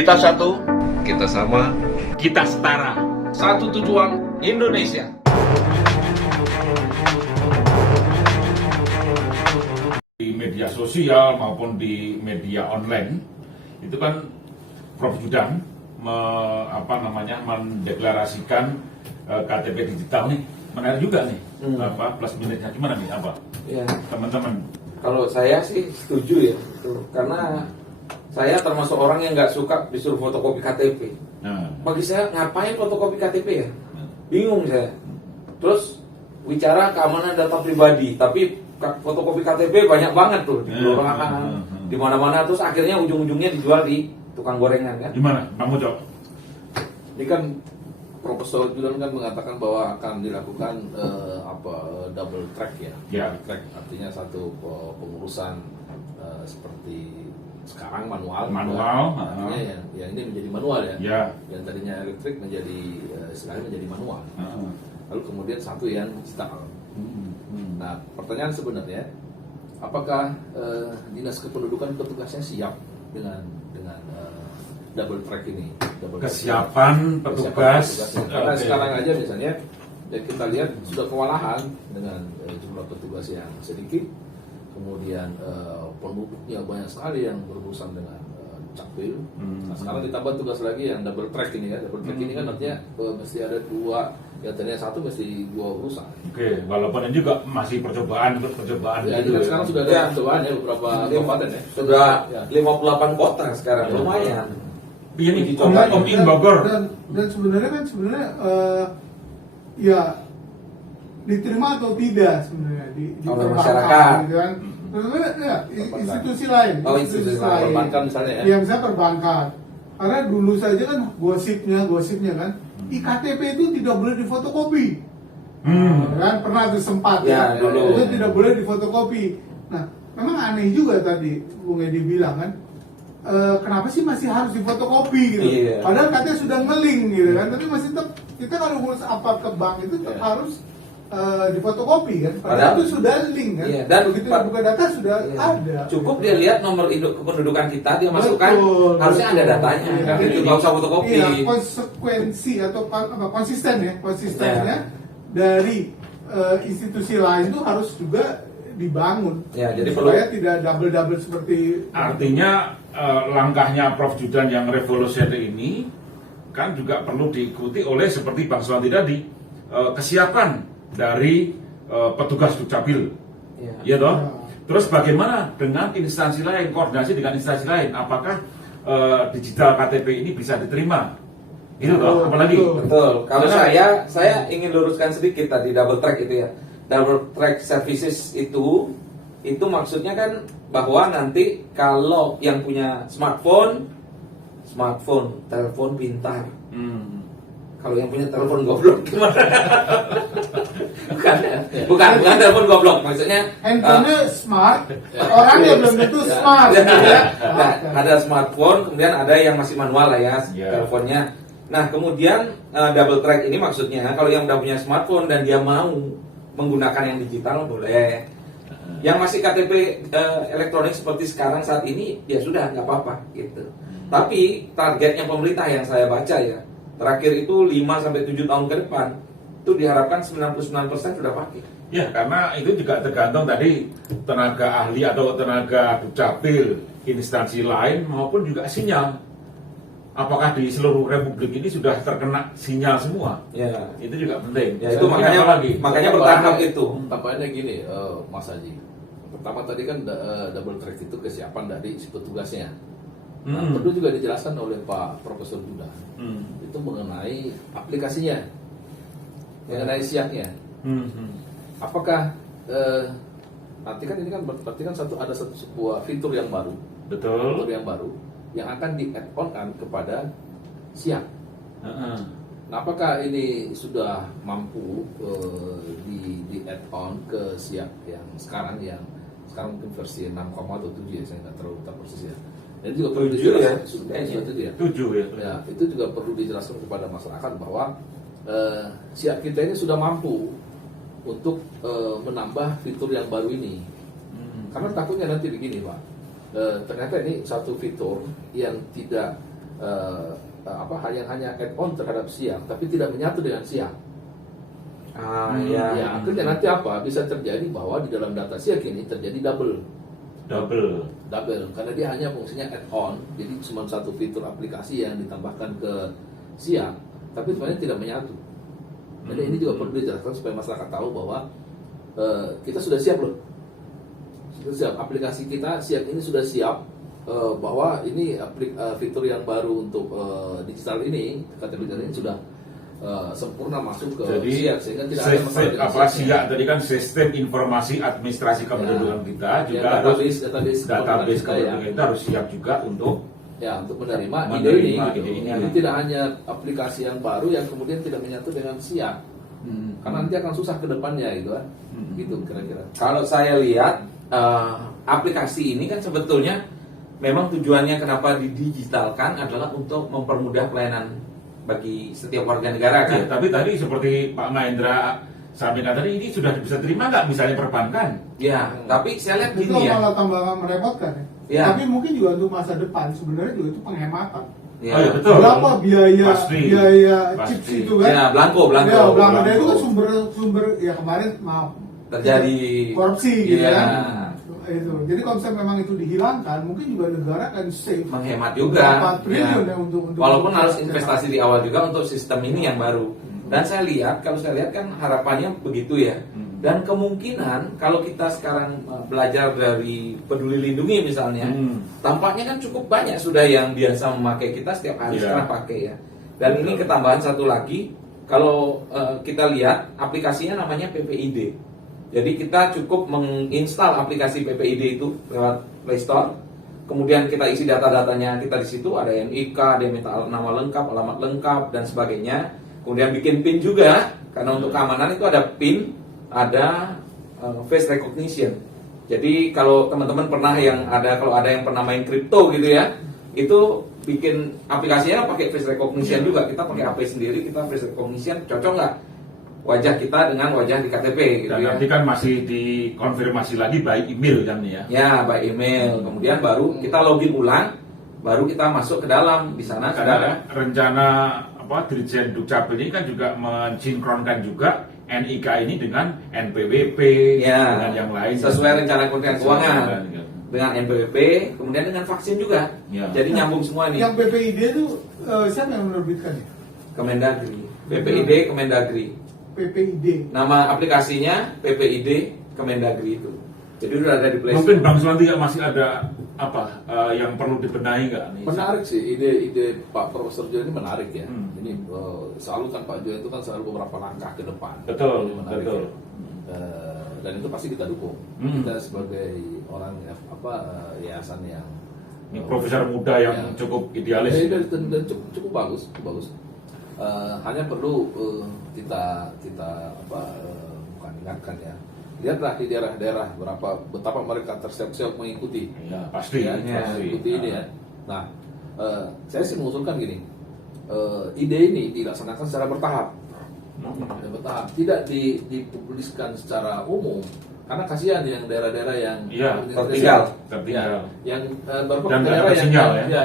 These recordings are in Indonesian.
Kita satu, Kita sama. kita setara. Satu tujuan, Indonesia. Di media sosial maupun di media online itu kan Prof Judan mendeklarasikan KTP digital nih, menarik juga nih. Plus minusnya gimana nih Ya, teman-teman? kalau saya sih setuju ya, karena saya termasuk orang yang nggak suka disuruh fotokopi KTP. Nah, Bagi saya ngapain fotokopi KTP ya? Bingung saya. Terus bicara keamanan data pribadi, tapi fotokopi KTP banyak banget tuh di kelurahan, di mana-mana. Terus akhirnya ujung-ujungnya dijual di tukang gorengan kan? gimana, Bang Mojo? Ini kan Profesor Judan kan mengatakan bahwa akan dilakukan double track ya. Ya. Double track artinya satu pengurusan seperti sekarang manual. Artinya ya ini menjadi manual ya. Ya. Yang tadinya elektrik menjadi istilahnya menjadi manual. Lalu kemudian satu yang digital. Nah, pertanyaan sebenarnya, apakah Dinas Kependudukan petugasnya siap dengan double track ini? Kesiapan petugas. Karena Oke. sekarang aja misalnya ya kita lihat sudah kewalahan dengan jumlah petugas yang sedikit, kemudian penduduknya banyak sekali yang berurusan dengan capil. Nah, sekarang ditambah tugas lagi yang double track ini ya. Double track ini kan artinya mesti ada dua, ya tadinya satu mesti dua urusan. Oke, walaupun ini juga masih percobaan Ya, ini kan sekarang sudah ada percobaan ya beberapa kabupaten ya. Sudah Ya. 58 kota sekarang, lumayan. Ini Dicoba. Om In Bogor. Dan sebenarnya ya diterima atau tidak sebenarnya di Oleh perbankan, masyarakat. gitu kan. Sebenarnya ya institusi lain. Oh, institusi lain. Perbankan misalnya ya. Ya misalnya perbankan. Karena dulu saja kan gosipnya kan, IKTP itu tidak boleh difotokopi. Kan pernah tuh sempat Ya, dulu. itu tidak boleh difotokopi. Nah, memang aneh juga tadi Bung Edi bilang kan, kenapa sih masih harus difotokopi gitu? Iya. Padahal katanya sudah ngeling gitu kan, tapi masih tetap kita kalau ngurus apa ke bank itu tetap harus difotokopi kan. Padahal itu sudah link kan. Iya, dan begitu buka data sudah ada. Cukup dia lihat nomor induk kependudukan kita, dia masukkan, Betul, harusnya betul. ada datanya. Iya. Kan itu nggak usah fotokopi. Iya, konsekuensi atau konsistennya dari institusi lain itu harus juga dibangun. Ya, jadi supaya tidak double seperti Artinya langkahnya Prof Judan yang revolusioner ini kan juga perlu diikuti oleh seperti Bang Suwanti tadi, kesiapan dari petugas Dukcapil. Iya. Ya toh? Terus bagaimana dengan instansi lain, koordinasi dengan instansi lain, apakah digital KTP ini bisa diterima? Itu toh, apalagi Betul. Kalau Karena- saya ingin luruskan sedikit tadi double track itu ya. Double track services itu maksudnya kan bahwa nanti kalau yang punya smartphone, telepon pintar. Kalau yang punya telepon goblok gimana? bukan telepon goblok, maksudnya handphonenya smart, orangnya belum tentu smart. Gitu ya. Nah, ada smartphone, kemudian ada yang masih manual lah ya, Ya. teleponnya. Nah, kemudian double track ini maksudnya kalau yang udah punya smartphone dan dia mau menggunakan yang digital boleh. Yang masih KTP elektronik seperti sekarang saat ini ya sudah nggak apa-apa gitu. Tapi targetnya pemerintah yang saya baca ya, terakhir itu 5 sampai 7 tahun ke depan itu diharapkan 99% sudah pakai. ya karena itu juga tergantung tadi tenaga ahli atau tenaga Dukcapil, instansi lain maupun juga sinyal. Apakah di seluruh republik ini sudah terkena sinyal semua? Ya. Itu juga penting. Ya itu Mungkin makanya apalagi? makanya bertahap itu. Tampaknya gini, Mas Haji. Pertama tadi kan double track itu kesiapan dari si petugasnya. Nah, perlu juga dijelaskan oleh Pak Profesor Judan itu mengenai aplikasinya, mengenai siapnya. Apakah nanti kan ini kan berarti kan ada sebuah fitur yang baru, Betul. yang akan di-add-on kan kepada siap. Heeh. Nah, apakah ini sudah mampu di add-on ke siap yang sekarang mungkin versi 6, atau 7 ya, saya nggak terlalu tahu persis ya. Dan juga perlu 7 dijelaskan, ya? sudah 7 ya. 7 ya. Ya, itu juga perlu dijelaskan kepada masyarakat bahwa siap kita ini sudah mampu untuk menambah fitur yang baru ini. Karena takutnya nanti begini Pak, ternyata ini satu fitur yang tidak yang hanya add-on terhadap siang, tapi tidak menyatu dengan siang. Ya, akhirnya nanti apa? Bisa terjadi bahwa di dalam data siang ini terjadi double, karena dia hanya fungsinya add-on, jadi cuma satu fitur aplikasi yang ditambahkan ke siang, tapi sebenarnya tidak menyatu. Jadi ini juga perlu dijelaskan supaya masyarakat tahu bahwa kita sudah siap loh. Sudah siap, aplikasi kita siap ini sudah siap, bahwa ini fitur yang baru untuk digital ini, KTP digital ini sudah sempurna masuk ke jadi, SIAK, sehingga tidak ada masalah dengan SIAK tadi kan sistem informasi administrasi kependudukan kita juga ya, harus database database kependudukan kependudukan kita harus siap juga untuk untuk menerima ide menerima ini. ide Gitu. ini. Jadi tidak hanya aplikasi yang baru yang kemudian tidak menyatu dengan SIAK, karena nanti akan susah ke depannya gitu kan. Gitu kira-kira. Kalau saya lihat aplikasi ini kan sebetulnya memang tujuannya kenapa didigitalkan adalah untuk mempermudah pelayanan bagi setiap warga negara kan. Ya, tapi tadi seperti Pak Mahendra sampaikan tadi, ini sudah bisa terima nggak misalnya perbankan? Ya, tapi saya lihat Itu gini ya. malah tambah merepotkan ya. Ya. Tapi mungkin juga untuk masa depan sebenarnya juga itu penghematan. Ya. Oh, ya, betul. Berapa biaya Pasti. chips Pasti. itu kan? Ya, belangko. Ya, belangko belangko. itu kan sumber ya kemarin maaf Terjadi korupsi gitu Iya. kan. Itu. Jadi kalau misalnya memang itu dihilangkan, mungkin juga negara akan save menghemat juga. berapa triliun Ya. ya untuk Walaupun harus investasi di awal juga untuk sistem ini yang baru. Dan saya lihat, kalau saya lihat kan harapannya begitu ya. Dan kemungkinan kalau kita sekarang belajar dari Peduli Lindungi misalnya, tampaknya kan cukup banyak sudah yang biasa memakai, kita setiap hari Iya. sekarang pakai ya. Dan ini ketambahan satu lagi, kalau kita lihat aplikasinya namanya PPID. Jadi kita cukup menginstal aplikasi PPID itu lewat Play Store. Kemudian kita isi data-datanya kita di situ, ada NIK, ada minta nama lengkap, alamat lengkap dan sebagainya. Kemudian bikin PIN juga, karena untuk keamanan itu ada PIN, ada face recognition. Jadi kalau teman-teman pernah kalau ada yang pernah main kripto gitu ya, itu bikin aplikasinya pakai face recognition juga. Kita pakai HP sendiri, kita face recognition, cocok nggak wajah kita dengan wajah di KTP gitu Dan ya. nanti kan masih dikonfirmasi lagi by email kan ya. Ya, by email. Kemudian baru kita login ulang, baru kita masuk ke dalam. Di sana sudah ada. Karena rencana Dirjen Dukcapil ini kan juga mensinkronkan juga NIK ini dengan NPWP Ya, dengan yang lain. sesuai rencana Kementerian Keuangan. Gitu. Dengan NPWP, kemudian dengan vaksin juga. Ya. Jadi nyambung semua nih. Yang PPID itu siapa yang menerbitkan ya? Kemendagri. PPID Kemendagri. PPID. Nama aplikasinya PPID Kemendagri itu. Jadi udah ada di Play Store. Mungkin Bang Suwanti masih ada yang perlu dibenahi nggak nih? Menarik sih ide Pak Profesor Jo ini menarik ya. Hmm. Ini selalu kan Pak Jo itu kan selalu beberapa langkah ke depan. Betul, Ini menarik betul. ya. Dan itu pasti kita dukung. Kita sebagai orang yayasan yang Ini profesor muda yang ya, cukup idealis. dan cukup bagus, cukup bagus. Hanya perlu kita bukan ingatkan ya. Lihatlah di daerah-daerah betapa mereka terseok-seok mengikuti. Ya, pasti. Ya, pasti. mengikuti ini ya. Nah, saya sih mengusulkan gini, ide ini dilaksanakan secara bertahap. Bertahap, tidak dipubliskan secara umum, karena kasihan yang daerah-daerah yang tertinggal. Ya, yang beberapa Dan daerah ada sinyal, ya.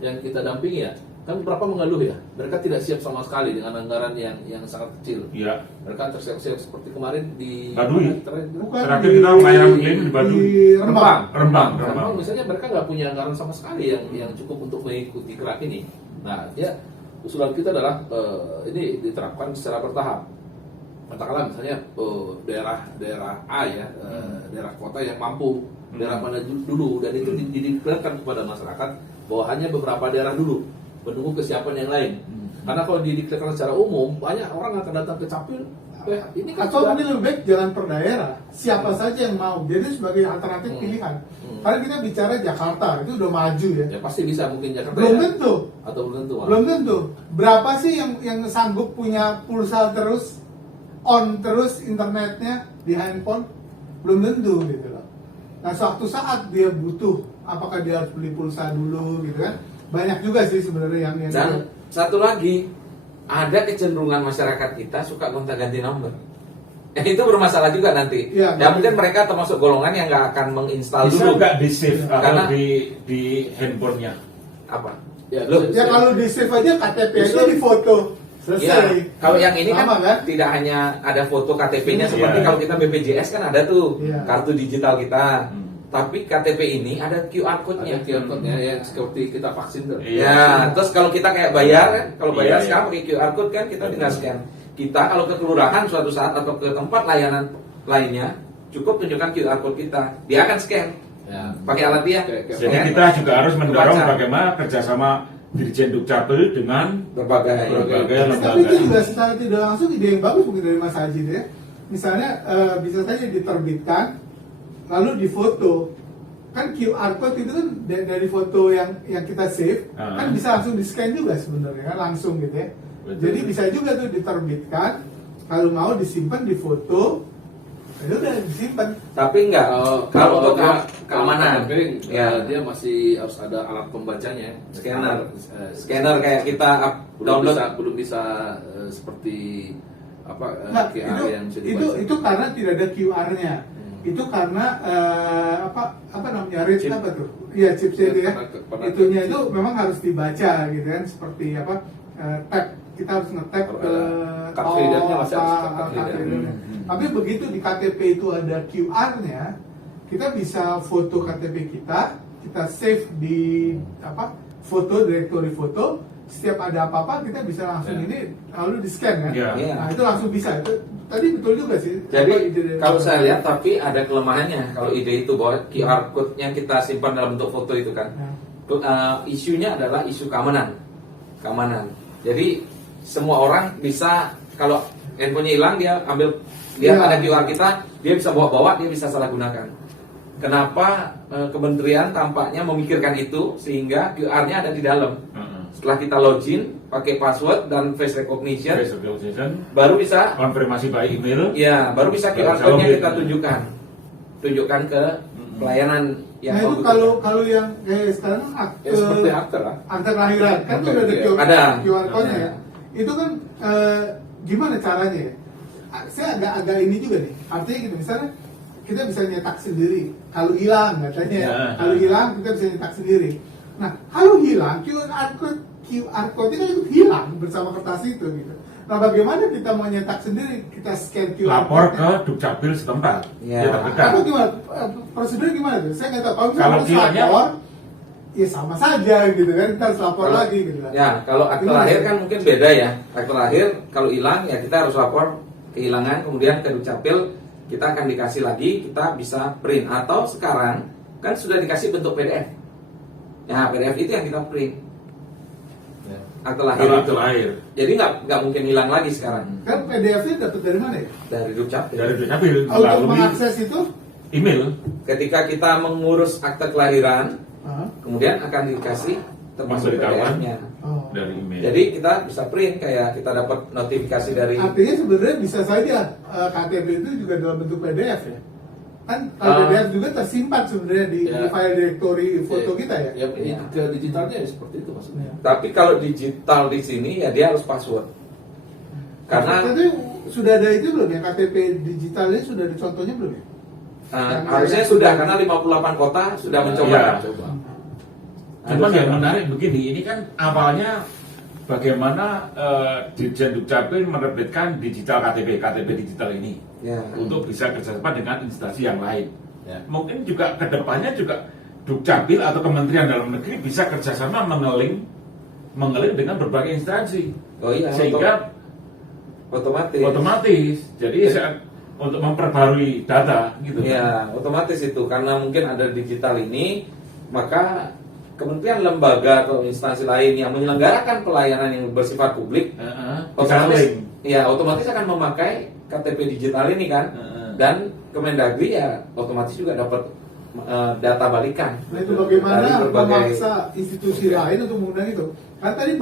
yang kita dampingi ya, kan beberapa mengeluh ya, mereka tidak siap sama sekali dengan anggaran yang sangat kecil. Iya. Mereka terseok-seok seperti kemarin di Baduy. Bukan Terakhir kita layanan klaim di Baduy. di Rembang. Rembang. Rembang misalnya mereka nggak punya anggaran sama sekali yang cukup untuk mengikuti gerak ini. Nah, ya usulan kita adalah ini diterapkan secara bertahap. Katakanlah misalnya daerah A ya, daerah kota yang mampu, daerah mana dulu, dan itu dideklarasikan kepada masyarakat bahwa hanya beberapa daerah dulu, menunggu kesiapan yang lain. Karena kalau dideklarasikan secara umum, banyak orang akan datang ke Capil. Ini kan Atau sudah- ini lebih baik jalan per daerah. Siapa saja yang mau. Jadi sebagai alternatif pilihan. Karena kita bicara Jakarta, itu udah maju ya. ya pasti bisa mungkin Jakarta Belum ya. tentu. Atau belum tentu. Belum tentu. Berapa sih yang sanggup punya pulsa terus, on terus internetnya di handphone? Belum tentu gitu loh. Nah, suatu saat dia butuh, apakah dia harus beli pulsa dulu gitu kan? Banyak juga sih sebenarnya yang Dan satu lagi, ada kecenderungan masyarakat kita suka gonta-ganti nomor. Itu bermasalah juga nanti. Iya, Dan mungkin mereka termasuk golongan yang nggak akan menginstal Bisa dulu. nggak di save atau Karena- di handphonenya? Apa? Ya, Loh, Ya kalau di save aja KTP aja di foto. Ya, Selesai. kalau yang ini kan, Sama, tidak hanya ada foto KTP-nya Iya. seperti kalau kita BPJS kan ada tuh Iya. kartu digital kita. Tapi KTP ini ada QR code-nya. Ada QR code-nya yang seperti kita vaksin tuh. Iya. Ya, terus kalau kita kayak bayar kan, kalau bayar Iya, sekarang pakai QR code kan kita tinggal scan. Kita kalau ke kelurahan suatu saat atau ke tempat layanan lainnya, cukup tunjukkan QR code kita, dia akan scan. Ya. Pakai alat dia. Jadi Ya. kita juga harus mendorong Kebaca. bagaimana kerjasama Dirjen Dukcapil dengan berbagai berbagai Tapi itu lembaga. juga secara tidak langsung ide yang bagus mungkin dari Mas Haji ya. Misalnya bisa saja diterbitkan lalu difoto. Kan QR code itu kan dari foto yang kita save kan bisa langsung di scan juga sebenarnya kan langsung gitu ya. Betul. Jadi bisa juga tuh diterbitkan kalau mau disimpan di foto itu udah disimpan. Tapi enggak kalau untuk keamanan KTP, ya dia masih harus ada alat pembacanya. Scanner. Eh, scanner kayak kita download. belum bisa seperti apa Nah, QR yang bisa itu dibaca. itu karena tidak ada QR-nya. Itu karena apa namanya rate Chip. apa tuh? Iya chipnya itu ya. Karena Itunya chip. itu memang harus dibaca gitu kan seperti apa tap kita harus nge-tap ke Card reader-nya masih harus tol, card card reader. reader-nya. Tapi begitu di KTP itu ada QR-nya, kita bisa foto KTP kita save di apa foto direktori foto. Setiap ada apa-apa kita bisa langsung Ya. ini lalu di scan kan. Ya. Iya. Nah itu langsung bisa. Itu tadi betul juga sih. Jadi Apa ide dari- kalau saya lihat tapi ada kelemahannya kalau ide itu bahwa QR code-nya kita simpan dalam bentuk foto itu kan. Ya. Isunya adalah isu keamanan. Jadi semua orang bisa kalau handphonenya hilang dia ambil dia Ya. ada QR kita, dia bisa bawa-bawa, dia bisa salah gunakan. Kenapa kementerian tampaknya memikirkan itu sehingga QR-nya ada di dalam. Setelah kita login pakai password dan face recognition, Face recognition, baru bisa konfirmasi by email. ya baru bisa QR Baru code-nya bisa kita login. tunjukkan ke pelayanan yang Nah itu membutuhkan. kalau yang kayak sekarang Ya, seperti akte lah. akte kelahiran kan Akte, tuh udah ada iya. Ada. QR code-nya Ada. ya. Itu kan gimana caranya ya? Saya agak ini juga nih. Artinya gitu misalnya kita bisa nyetak sendiri. Kalau hilang katanya, Ya. kalau hilang kita bisa nyetak sendiri. Nah kalau hilang QR code kan itu hilang bersama kertas itu gitu. Nah bagaimana kita mau nyetak sendiri? Kita scan QR Lapor ke code-nya. Dukcapil setempat. Ya. Dia terdekat. Atau gimana? Prosedurnya gimana tuh? Saya nggak tahu. Kalau Kalau misalnya kiranya- lapor, ya sama saja gitu kan. Kita harus lapor Kalau- lagi gitu kan. Ya, kalau akte Gimana? lahir kan mungkin beda ya. Akte lahir kalau hilang ya kita harus lapor kehilangan, kemudian ke Dukcapil kita akan dikasih lagi, kita bisa print atau sekarang kan sudah dikasih bentuk PDF. Ya, PDF itu yang kita print. Ya. Akte lahir Kalau itu. akte lahir. Jadi nggak mungkin hilang lagi sekarang Kan PDF-nya dapat dari mana ya? dari Dukcapil. Dari Dukcapil Untuk melalui mengakses itu, email. Ketika kita mengurus akte kelahiran, ah, kemudian akan dikasih termasuk Memberitahuan. PDF-nya. oh. Dari email. Jadi kita bisa print kayak kita dapat notifikasi dari Artinya sebenarnya bisa saja KTP itu juga dalam bentuk PDF ya. Kan kalau PDF juga tersimpan sebenarnya di Ya. file directory foto kita ya. Ya, ini ke digitalnya ya seperti itu maksudnya. Tapi kalau digital di sini ya dia harus password. Karena Tapi sudah ada itu belum ya KTP digitalnya sudah ada contohnya belum ya? harusnya sudah karena 58 kota sudah mencoba. Ya. Coba. Cuman yang menarik begini, ini kan awalnya bagaimana Dirjen Dukcapil menerbitkan digital KTP digital ini Ya. untuk bisa kerjasama dengan instansi yang lain. Ya. Mungkin juga kedepannya juga Dukcapil atau Kementerian Dalam Negeri bisa kerjasama mengeling dengan berbagai instansi, Oh iya, sehingga otomatis. Jadi untuk memperbarui data gitu. Ya, otomatis itu karena mungkin ada digital ini, maka kementerian, lembaga atau instansi lain yang menyelenggarakan pelayanan yang bersifat publik Bisa otomatis link. ya otomatis akan memakai KTP digital ini kan. Dan Kemendagri ya otomatis juga dapat data balikan. Nah itu bagaimana dari berbagai memaksa institusi lain untuk menggunakan itu? Kan tadi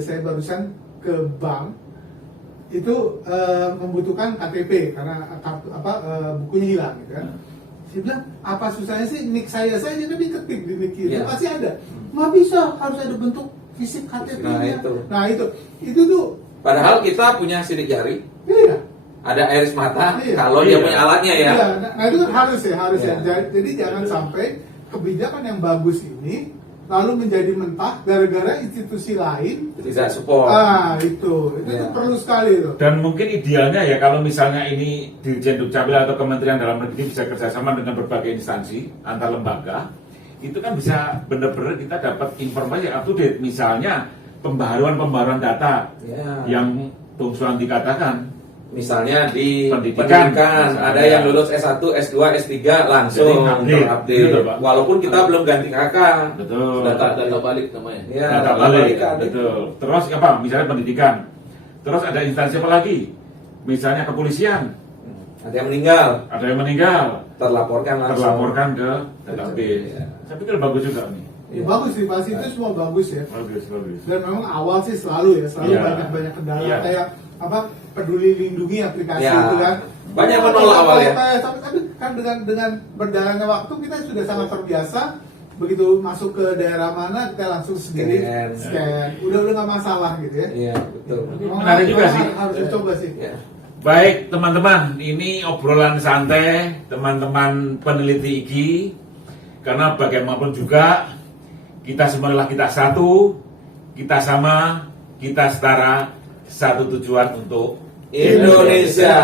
saya barusan ke bank itu membutuhkan KTP karena kartu bukunya hilang gitu kan. Saya bilang apa susahnya sih nik saya saja tapi ketik di nik kiri Iya. pasti ada. Nggak bisa harus ada bentuk fisik KTP-nya. Nah, itu. Itu tuh Padahal kita punya sidik jari, iya. ada iris mata, Iya. kalau dia Iya. punya alatnya ya. Iya, nah itu kan harus ya. Iya. Jadi jangan sampai kebijakan yang bagus ini lalu menjadi mentah gara-gara institusi lain. Tidak support. Itu Ya. perlu sekali tuh. Dan mungkin idealnya ya kalau misalnya ini Dirjen Dukcapil atau Kementerian Dalam Negeri bisa kerjasama dengan berbagai instansi antar lembaga, itu kan bisa benar-benar kita dapat informasi yang up to date. Misalnya pembaharuan data Ya. yang Bung Suwanti katakan. Misalnya di Pendidikan, pendidikan, misalnya. ada yang lulus S1, S2, S3 langsung Jadi update. terupdate. Betul, Pak. Walaupun kita belum ganti KK. Betul. Data balik namanya. Ya, Data balik. kan. Betul. Terus apa? Misalnya pendidikan. Terus ada instansi apa lagi? Misalnya kepolisian. Ada yang meninggal, Ada yang meninggal. terlaporkan langsung. Terlaporkan ke database. Ya. Saya pikir bagus juga nih. Ya, bagus sih, pasti itu semua bagus ya. Bagus. Dan memang awal sih selalu Iya. banyak kendala Iya. kayak apa peduli lindungi aplikasi Ya. itu kan. Banyak menolak awal ya. Tapi kan dengan berjalannya waktu kita sudah sangat terbiasa, begitu masuk ke daerah mana kita langsung sendiri scan. Udah nggak masalah gitu ya. Iya, betul. Menarik juga sih. Harus dicoba sih. Ya. Baik teman-teman, ini obrolan santai teman-teman peneliti IGI. Karena bagaimanapun juga kita semuanya kita satu, kita sama, kita setara, satu tujuan untuk Indonesia.